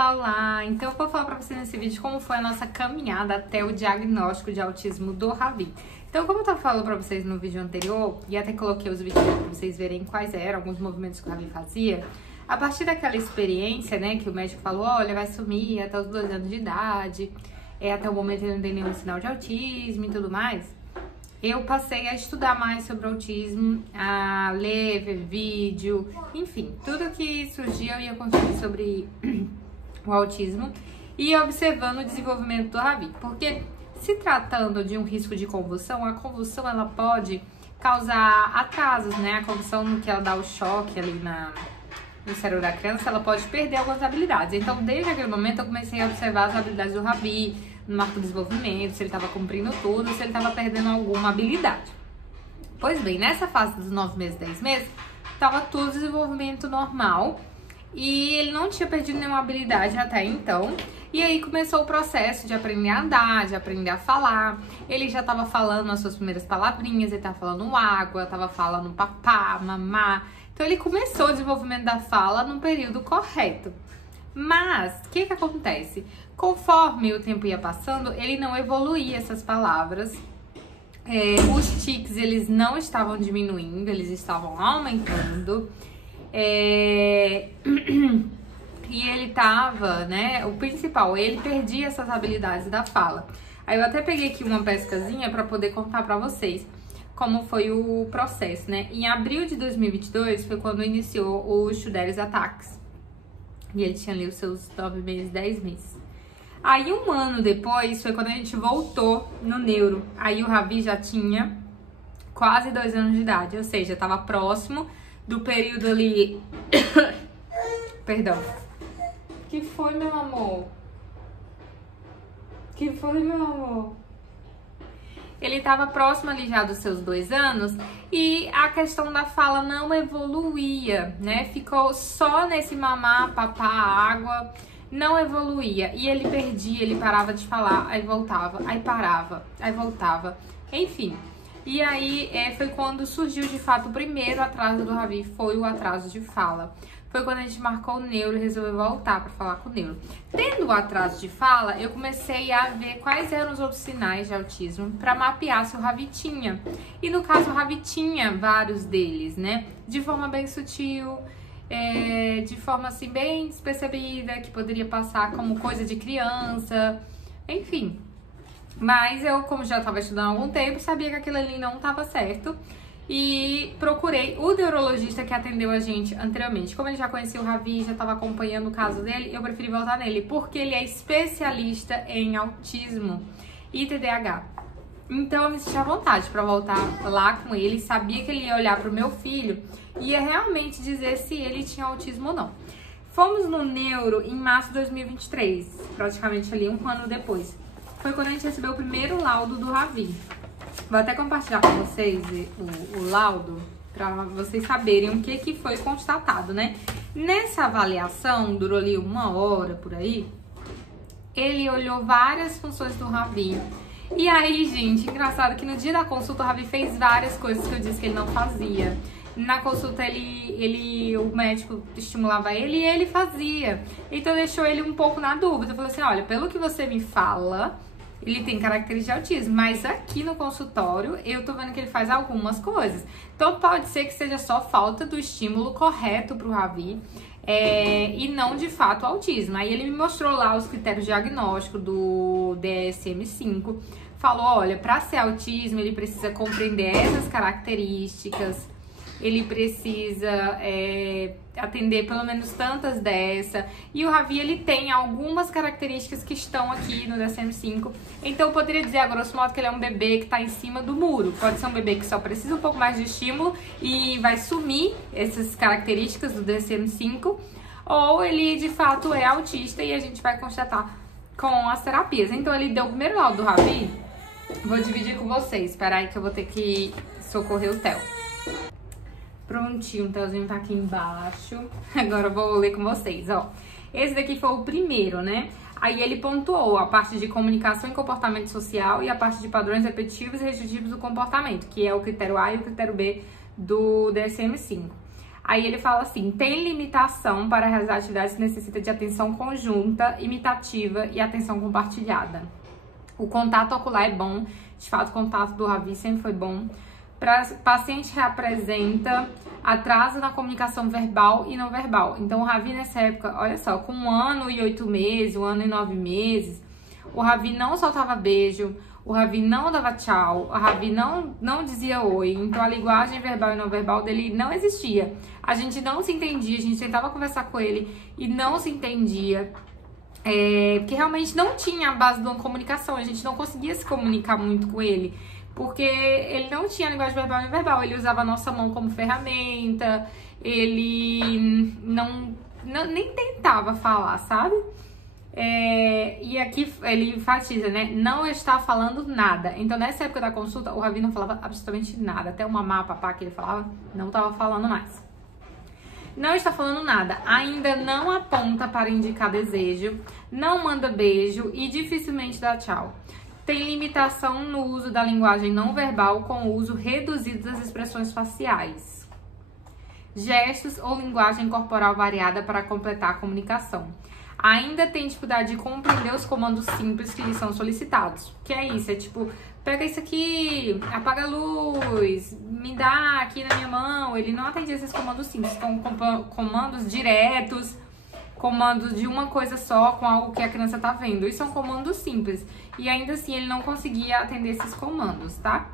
Olá, olá! Então eu vou falar pra vocês nesse vídeo como foi a nossa caminhada até o diagnóstico de autismo do Ravi. Então, como eu tava falando pra vocês no vídeo anterior, e até coloquei os vídeos pra vocês verem quais eram alguns movimentos que o Ravi fazia, a partir daquela experiência, né, que o médico falou, olha, vai sumir até os 2 anos de idade, até o momento ele não tem nenhum sinal de autismo e tudo mais, eu passei a estudar mais sobre o autismo, a ler, ver vídeo, enfim, tudo que surgia eu ia consumir sobre o autismo e observando o desenvolvimento do Ravi, porque se tratando de um risco de convulsão, a convulsão ela pode causar atrasos, né? A convulsão no que ela dá o choque ali no cérebro da criança, ela pode perder algumas habilidades. Então, desde aquele momento, eu comecei a observar as habilidades do Ravi, no marco do desenvolvimento, se ele estava cumprindo tudo, se ele estava perdendo alguma habilidade. Pois bem, nessa fase dos 9 meses, 10 meses, estava todo desenvolvimento normal e ele não tinha perdido nenhuma habilidade até então. E aí começou o processo de aprender a andar, de aprender a falar. Ele já estava falando as suas primeiras palavrinhas, ele estava falando água, estava falando papá, mamá. Então ele começou o desenvolvimento da fala no período correto. Mas, o que acontece? Conforme o tempo ia passando, ele não evoluía essas palavras. Os tiques, eles não estavam diminuindo, eles estavam aumentando. E ele tava, né, o principal, ele perdia essas habilidades da fala. Aí eu até peguei aqui uma pescazinha para poder contar para vocês como foi o processo, né? Em abril de 2022 foi quando iniciou o Shudder's Attacks. E ele tinha ali os seus 9 meses, 10 meses. Aí 1 ano depois foi quando a gente voltou no neuro. Aí o Ravi já tinha quase 2 anos de idade, ou seja, tava próximo do período ali... Perdão. Que foi, meu amor? Que foi, meu amor? Ele estava próximo ali já dos seus 2 anos e a questão da fala não evoluía, né? Ficou só nesse mamar, papá, água, não evoluía. E ele perdia, ele parava de falar, aí voltava, aí parava, aí voltava, enfim. E aí foi quando surgiu de fato o primeiro atraso do Ravi, foi o atraso de fala. Foi quando a gente marcou o neuro e resolveu voltar para falar com o neuro. Tendo o atraso de fala, eu comecei a ver quais eram os outros sinais de autismo para mapear se o Ravi tinha. E no caso, o Ravi tinha vários deles, né? De forma bem sutil, de forma assim bem despercebida, que poderia passar como coisa de criança, enfim. Mas eu, como já estava estudando há algum tempo, sabia que aquilo ali não estava certo. E procurei o neurologista que atendeu a gente anteriormente. Como ele já conhecia o Ravi, já estava acompanhando o caso dele, eu preferi voltar nele, porque ele é especialista em autismo e TDAH. Então eu me senti à vontade para voltar lá com ele, sabia que ele ia olhar para o meu filho e ia realmente dizer se ele tinha autismo ou não. Fomos no neuro em março de 2023, praticamente ali 1 ano depois. Foi quando a gente recebeu o primeiro laudo do Ravi. Vou até compartilhar com vocês o laudo, para vocês saberem o que foi constatado, né? Nessa avaliação, durou ali 1 hora, por aí, ele olhou várias funções do Ravi. E aí, gente, engraçado que no dia da consulta o Ravi fez várias coisas que eu disse que ele não fazia. Na consulta, o médico estimulava ele e ele fazia. Então, deixou ele um pouco na dúvida. Falou assim, olha, pelo que você me fala... ele tem características de autismo, mas aqui no consultório eu tô vendo que ele faz algumas coisas. Então pode ser que seja só falta do estímulo correto pro Ravi e não de fato autismo. Aí ele me mostrou lá os critérios diagnósticos do DSM-5, falou, olha, para ser autismo ele precisa compreender essas características, ele precisa atender pelo menos tantas dessa. E o Ravi, ele tem algumas características que estão aqui no DSM-5. Então, eu poderia dizer, a grosso modo, que ele é um bebê que está em cima do muro. Pode ser um bebê que só precisa um pouco mais de estímulo e vai sumir essas características do DSM-5. Ou ele, de fato, é autista e a gente vai constatar com as terapias. Então, ele deu o primeiro laudo do Ravi. Vou dividir com vocês. Espera aí que eu vou ter que socorrer o Theo. Prontinho, o Theozinho tá aqui embaixo. Agora eu vou ler com vocês, ó. Esse daqui foi o primeiro, né? Aí ele pontuou a parte de comunicação e comportamento social e a parte de padrões repetitivos e restritivos do comportamento, que é o critério A e o critério B do DSM-5. Aí ele fala assim, tem limitação para realizar atividades que necessitam de atenção conjunta, imitativa e atenção compartilhada. O contato ocular é bom, de fato o contato do Ravi sempre foi bom. Paciente reapresenta atraso na comunicação verbal e não verbal. Então o Ravi nessa época, olha só, com 1 ano e 8 meses, 1 ano e 9 meses, o Ravi não soltava beijo, o Ravi não dava tchau, o Ravi não dizia oi. Então a linguagem verbal e não verbal dele não existia. A gente não se entendia, a gente tentava conversar com ele e não se entendia. Porque realmente não tinha a base de uma comunicação, a gente não conseguia se comunicar muito com ele. Porque ele não tinha linguagem verbal e não verbal, ele usava a nossa mão como ferramenta, ele nem tentava falar, sabe? E aqui ele enfatiza, né? Não está falando nada. Então, nessa época da consulta, o Ravi não falava absolutamente nada. Até o mamá, papá que ele falava, não estava falando mais. Não está falando nada. Ainda não aponta para indicar desejo, não manda beijo e dificilmente dá tchau. Tem limitação no uso da linguagem não verbal com o uso reduzido das expressões faciais. Gestos ou linguagem corporal variada para completar a comunicação. Ainda tem dificuldade de compreender os comandos simples que lhe são solicitados. Que é isso? É tipo, pega isso aqui, apaga a luz, me dá aqui na minha mão. Ele não atende esses comandos simples, são comandos diretos, comandos de uma coisa só com algo que a criança tá vendo. E são comandos simples. E ainda assim ele não conseguia atender esses comandos, tá?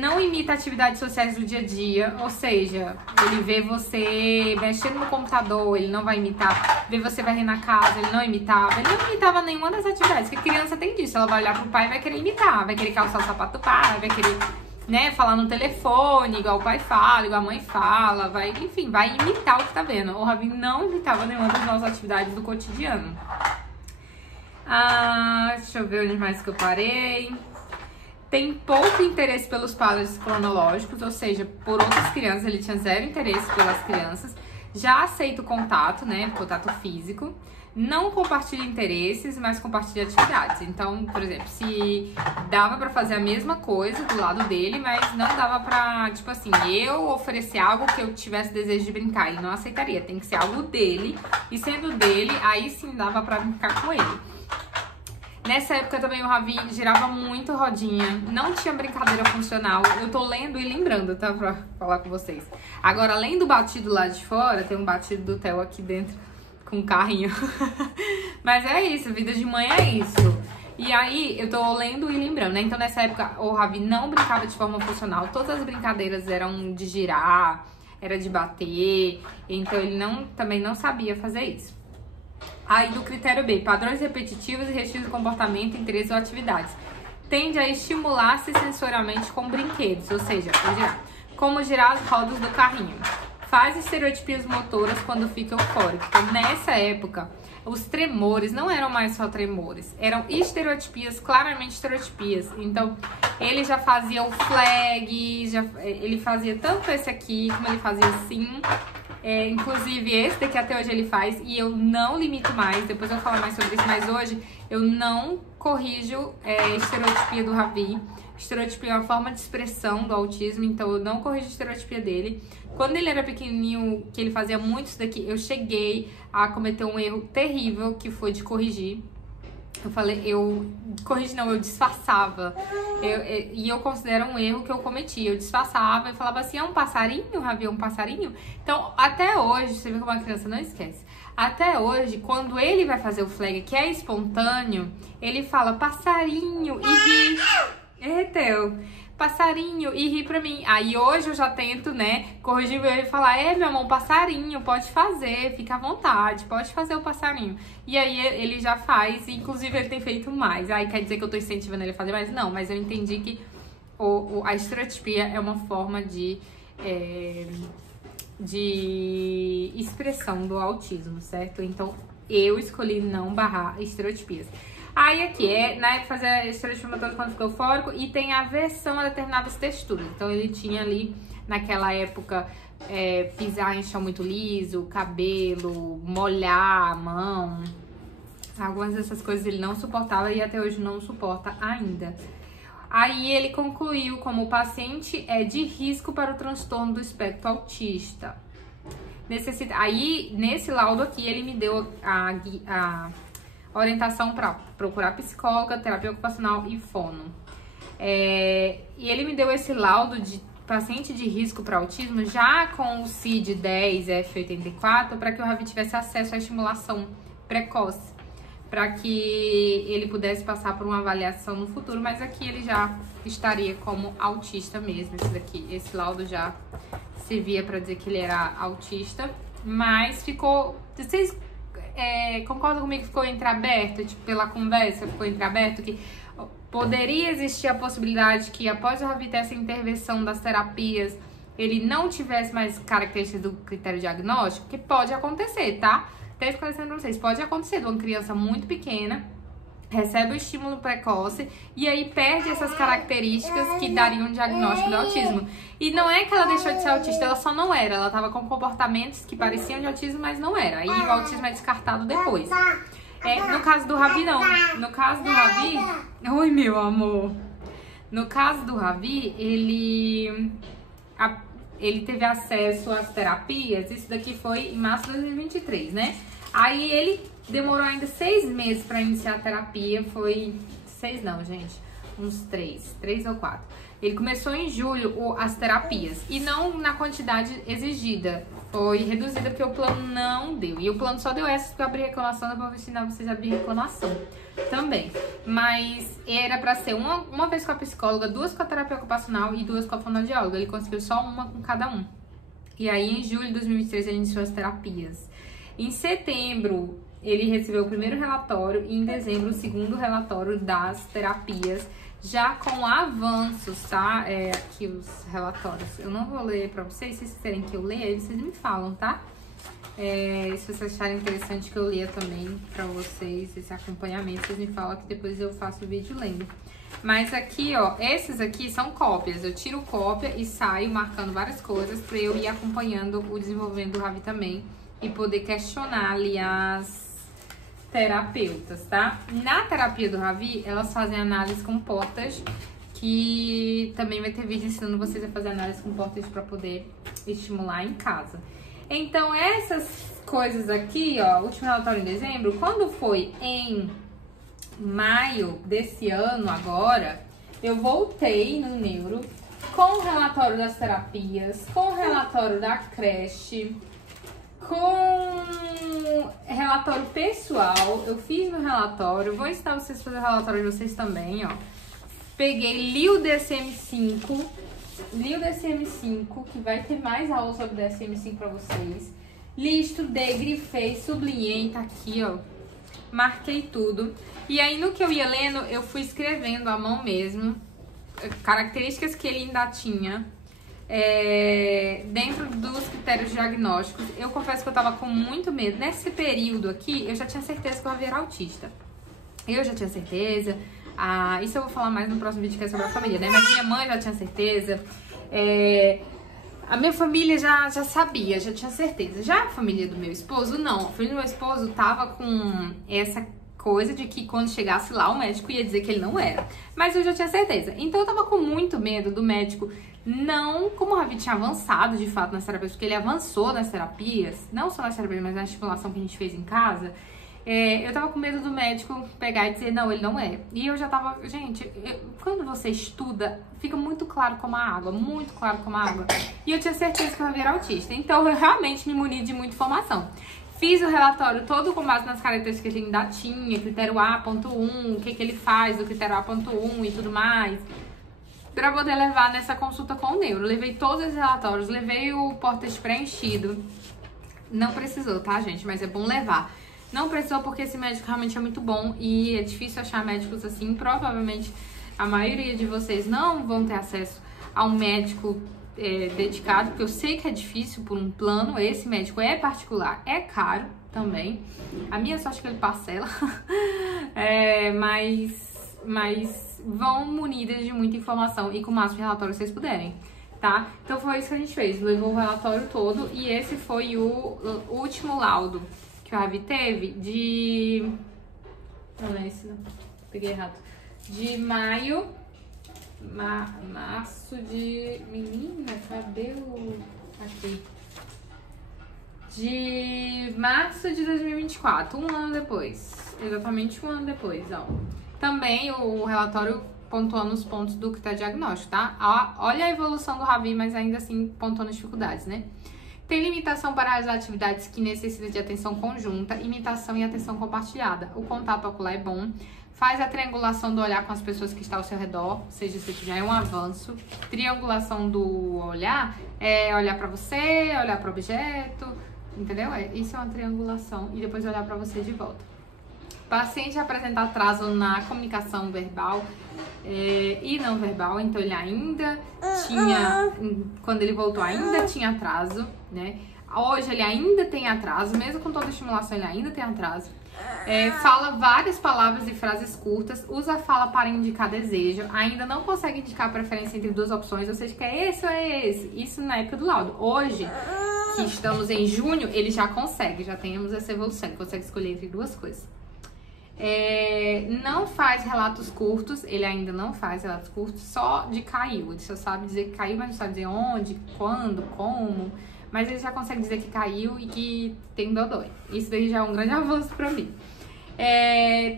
Não imita atividades sociais do dia a dia, ou seja, ele vê você mexendo no computador, ele não vai imitar, vê você varrer na casa, ele não imitava nenhuma das atividades, porque a criança tem disso, ela vai olhar pro pai e vai querer imitar, vai querer calçar o sapato do pai, vai querer, né, falar no telefone, igual o pai fala, igual a mãe fala, enfim, vai imitar o que tá vendo. O Ravi não imitava nenhuma das nossas atividades do cotidiano. Deixa eu ver onde mais que eu parei. Tem pouco interesse pelos padrões cronológicos, ou seja, por outras crianças, ele tinha zero interesse pelas crianças. Já aceita o contato, né, contato físico. Não compartilha interesses, mas compartilha atividades. Então, por exemplo, se dava pra fazer a mesma coisa do lado dele, mas não dava pra, tipo assim, eu oferecer algo que eu tivesse desejo de brincar. Ele não aceitaria, tem que ser algo dele. E sendo dele, aí sim dava pra brincar com ele. Nessa época também o Ravi girava muito rodinha, não tinha brincadeira funcional. Eu tô lendo e lembrando, tá? Pra falar com vocês. Agora, além do batido lá de fora, tem um batido do Theo aqui dentro com um carrinho. Mas é isso, vida de mãe é isso. E aí, eu tô lendo e lembrando, né? Então, nessa época, o Ravi não brincava de forma funcional. Todas as brincadeiras eram de girar, era de bater. Então, ele também não sabia fazer isso. Aí do critério B, padrões repetitivos e restritos de comportamento, interesses ou atividades. Tende a estimular-se sensorialmente com brinquedos, ou seja, como girar as rodas do carrinho. Faz estereotipias motoras quando fica eufórico. Então, nessa época, os tremores não eram mais só tremores, eram estereotipias, claramente estereotipias. Então, ele já fazia o flag, ele fazia tanto esse aqui, como ele fazia assim. Inclusive esse daqui até hoje ele faz e eu não limito mais, depois eu vou falar mais sobre isso, mas hoje eu não corrijo estereotipia do Ravi. Estereotipia é uma forma de expressão do autismo, então eu não corrijo a estereotipia dele. Quando ele era pequenininho, que ele fazia muito isso daqui, eu cheguei a cometer um erro terrível, que foi de corrigir. Eu disfarçava. E eu considero um erro que eu cometi. Eu disfarçava e falava assim, é um passarinho, Ravi, é um passarinho? Então, até hoje, você vê como uma criança não esquece. Até hoje, quando ele vai fazer o flag, que é espontâneo, ele fala passarinho e ri. Teu, passarinho e ri pra mim. Aí hoje eu já tento, né, corrigir meu erro e falar, meu amor, passarinho, pode fazer, fica à vontade, pode fazer o passarinho. E aí ele já faz, inclusive ele tem feito mais. Aí quer dizer que eu tô incentivando ele a fazer mais? Não, mas eu entendi que a estereotipia é uma forma de expressão do autismo, certo? Então eu escolhi não barrar estereotipias. Aí aqui fazer estereotipia motora quando ficou eufórico e tem aversão a determinadas texturas. Então ele tinha ali, naquela época, pisar em chão muito liso, cabelo, molhar a mão. Algumas dessas coisas ele não suportava e até hoje não suporta ainda. Aí ele concluiu como o paciente é de risco para o transtorno do espectro autista. Aí, nesse laudo aqui, ele me deu a orientação para procurar psicóloga, terapia ocupacional e fono. E ele me deu esse laudo de paciente de risco para autismo já com o CID-10 F84 para que o Ravi tivesse acesso à estimulação precoce, para que ele pudesse passar por uma avaliação no futuro, mas aqui ele já estaria como autista mesmo. Esse laudo já servia para dizer que ele era autista, mas ficou... Vocês concordam comigo que ficou entreaberto, tipo, pela conversa, ficou entreaberto que poderia existir a possibilidade que após o Ravi ter essa intervenção das terapias, ele não tivesse mais características do critério diagnóstico, que pode acontecer, tá? Até esclarecendo pra vocês, pode acontecer de uma criança muito pequena, recebe o estímulo precoce e aí perde essas características que dariam um diagnóstico do autismo. E não é que ela deixou de ser autista, ela só não era. Ela tava com comportamentos que pareciam de autismo, mas não era. Aí o autismo é descartado depois. No caso do Ravi, não. No caso do Ravi... Oi, meu amor. No caso do Ravi, ele teve acesso às terapias. Isso daqui foi em março de 2023, né? Aí ele demorou ainda 6 meses para iniciar a terapia. Foi 6 não, gente. Uns 3 ou 4. Ele começou em julho as terapias. E não na quantidade exigida. Foi reduzida porque o plano não deu. E o plano só deu essas porque eu abri reclamação. Eu vou ensinar vocês a abrir reclamação também. Mas era pra ser uma vez com a psicóloga, 2 com a terapia ocupacional e 2 com a fonoaudióloga. Ele conseguiu só uma com cada um. E aí em julho de 2023 ele iniciou as terapias. Em setembro ele recebeu o primeiro relatório e em dezembro o segundo relatório das terapias, já com avanços, tá? Aqui os relatórios. Eu não vou ler pra vocês, se vocês querem que eu leia, aí vocês me falam, tá? Se vocês acharem interessante que eu leia também pra vocês, esse acompanhamento, vocês me falam que depois eu faço o vídeo lendo. Mas aqui, ó, esses aqui são cópias. Eu tiro cópia e saio marcando várias coisas pra eu ir acompanhando o desenvolvimento do Ravi também e poder questionar ali as terapeutas, tá? Na terapia do Ravi, elas fazem análise com portas, que também vai ter vídeo ensinando vocês a fazer análise com portas pra poder estimular em casa. Então, essas coisas aqui, ó, último relatório em dezembro, quando foi em maio desse ano agora, eu voltei no neuro com o relatório das terapias, com o relatório da creche, com relatório pessoal. Eu fiz meu relatório, vou ensinar vocês a fazer o relatório de vocês também, ó. Peguei, li o DSM-5, que vai ter mais aula sobre o DSM-5 pra vocês. Li, estudei, grifei, sublinhei, tá aqui, ó. Marquei tudo. E aí, no que eu ia lendo, eu fui escrevendo à mão mesmo características que ele ainda tinha dentro dos critérios diagnósticos. Eu confesso que eu tava com muito medo. Nesse período aqui, eu já tinha certeza que eu ia virar autista. Eu já tinha certeza. Isso eu vou falar mais no próximo vídeo, que é sobre a família, né? Mas minha mãe já tinha certeza. A minha família já sabia, já tinha certeza. Já a família do meu esposo, não. A família do meu esposo tava com essa coisa de que quando chegasse lá, o médico ia dizer que ele não era. Mas eu já tinha certeza. Então eu tava com muito medo do médico, não como o Ravi tinha avançado de fato nas terapias, porque ele avançou nas terapias, não só nas terapias, mas na estimulação que a gente fez em casa. Eu tava com medo do médico pegar e dizer, não, ele não é. E eu já tava, gente, quando você estuda, fica muito claro como a água, muito claro como a água. E eu tinha certeza que eu ia virar autista. Então eu realmente me muni de muita informação. Fiz o relatório todo com base nas características que ele ainda tinha, critério A.1, o que ele faz do critério A.1 e tudo mais, pra poder levar nessa consulta com o neuro. Levei todos os relatórios, levei o porta-texto preenchido. Não precisou, tá, gente? Mas é bom levar. Não precisou porque esse médico realmente é muito bom e é difícil achar médicos assim. Provavelmente a maioria de vocês não vão ter acesso a um médico dedicado, porque eu sei que é difícil por um plano. Esse médico é particular, é caro também. A minha sorte é que ele parcela, mas vão munidas de muita informação e com o máximo de relatório vocês puderem, tá? Então foi isso que a gente fez, levou o relatório todo e esse foi o último laudo que o Ravi teve de... Não é isso, não. Peguei errado. De maio Março de... Menina, cadê o... Aqui. De março de 2024, um ano depois. Exatamente um ano depois, ó. Também o relatório pontuando os pontos do CRITER-Diagnóstico, tá? Olha a evolução do Ravi, mas ainda assim pontuando as dificuldades, né? Tem limitação para as atividades que necessitam de atenção conjunta, imitação e atenção compartilhada. O contato ocular é bom. Faz a triangulação do olhar com as pessoas que estão ao seu redor, ou seja, isso já é um avanço. Triangulação do olhar é olhar para você, olhar para o objeto, entendeu? Isso é uma triangulação e depois olhar para você de volta. Paciente apresenta atraso na comunicação verbal e não verbal, então ele ainda tinha, quando ele voltou ainda tinha atraso, né? Hoje ele ainda tem atraso, mesmo com toda a estimulação ele ainda tem atraso. Fala várias palavras e frases curtas, usa a fala para indicar desejo, ainda não consegue indicar a preferência entre duas opções, ou seja, que é esse ou é esse. Isso na época do laudo. Hoje, que estamos em junho, ele já consegue, já temos essa evolução, ele consegue escolher entre duas coisas. Não faz relatos curtos, ele ainda não faz relatos curtos, só de caiu. Ele só sabe dizer que caiu, mas não sabe dizer onde, quando, como. Mas ele já consegue dizer que caiu e que tem dodói. Isso daí já é um grande avanço pra mim.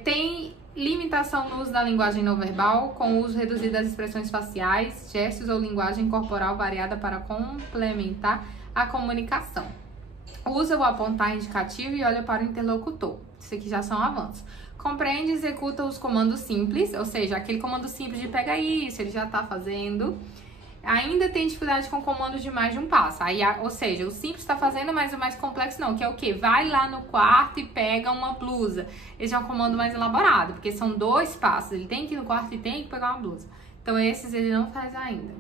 Tem limitação no uso da linguagem não verbal, com o uso reduzido das expressões faciais, gestos ou linguagem corporal variada para complementar a comunicação. Usa o apontar indicativo e olha para o interlocutor. Isso aqui já são avanços. Compreende e executa os comandos simples, ou seja, aquele comando simples de pega isso, ele já tá fazendo. Ainda tem dificuldade com comandos de mais de um passo. Aí, ou seja, o simples está fazendo, mas o mais complexo não, que é o quê? Vai lá no quarto e pega uma blusa. Esse é um comando mais elaborado, porque são 2 passos. Ele tem que ir no quarto e tem que pegar uma blusa. Então, esses ele não faz ainda.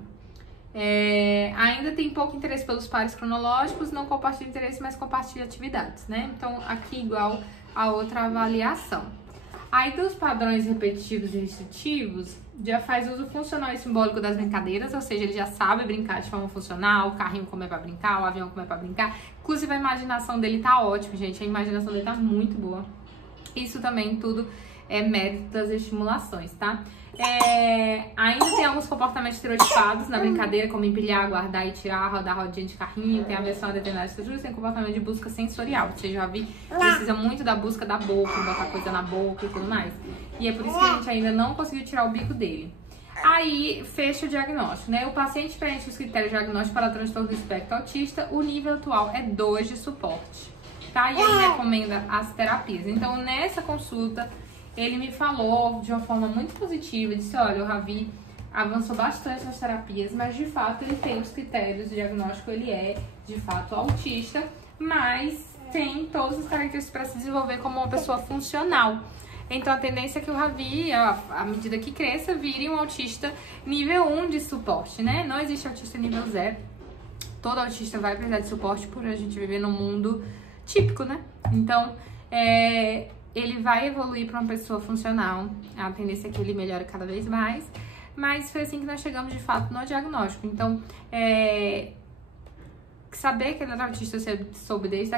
Ainda tem pouco interesse pelos pares cronológicos, não compartilha interesse, mas compartilha atividades, né? Então, aqui igual a outra avaliação. Aí, dos padrões repetitivos e restritivos, já faz uso funcional e simbólico das brincadeiras, ou seja, ele já sabe brincar de forma funcional, o carrinho como é pra brincar, o avião como é pra brincar. Inclusive, a imaginação dele tá ótima, gente, a imaginação dele tá muito boa. Isso também tudo é mérito das estimulações, tá? Ainda tem alguns comportamentos estereotipados na brincadeira, como empilhar, guardar e tirar, rodar rodinha de carrinho, tem aversão a determinadas estruturas, tem comportamento de busca sensorial. Você já viu, precisa muito da busca da boca, botar coisa na boca e tudo mais. E é por isso que a gente ainda não conseguiu tirar o bico dele. Aí, fecha o diagnóstico, né? O paciente preenche os critérios diagnósticos para transtorno do espectro autista, o nível atual é 2 de suporte, tá? E ele recomenda as terapias. Então, nessa consulta, ele me falou de uma forma muito positiva, disse, olha, o Ravi avançou bastante nas terapias, mas de fato ele tem os critérios de diagnóstico, ele é de fato autista, mas tem todas as características para se desenvolver como uma pessoa funcional. Então a tendência é que o Ravi, à medida que cresça, vire um autista nível 1 de suporte, né? Não existe autista nível 0. Todo autista vai precisar de suporte por a gente viver num mundo típico, né? Então, ele vai evoluir para uma pessoa funcional, a tendência é que ele melhore cada vez mais, mas foi assim que nós chegamos de fato no diagnóstico. Então, saber que ele era autista, eu soube desde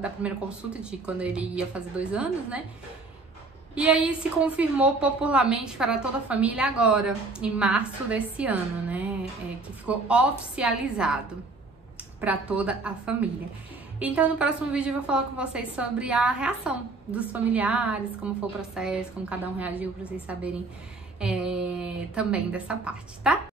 da primeira consulta, de quando ele ia fazer 2 anos, né? E aí se confirmou popularmente para toda a família agora, em março desse ano, né? Que ficou oficializado para toda a família. Então, no próximo vídeo eu vou falar com vocês sobre a reação dos familiares, como foi o processo, como cada um reagiu, para vocês saberem também dessa parte, tá?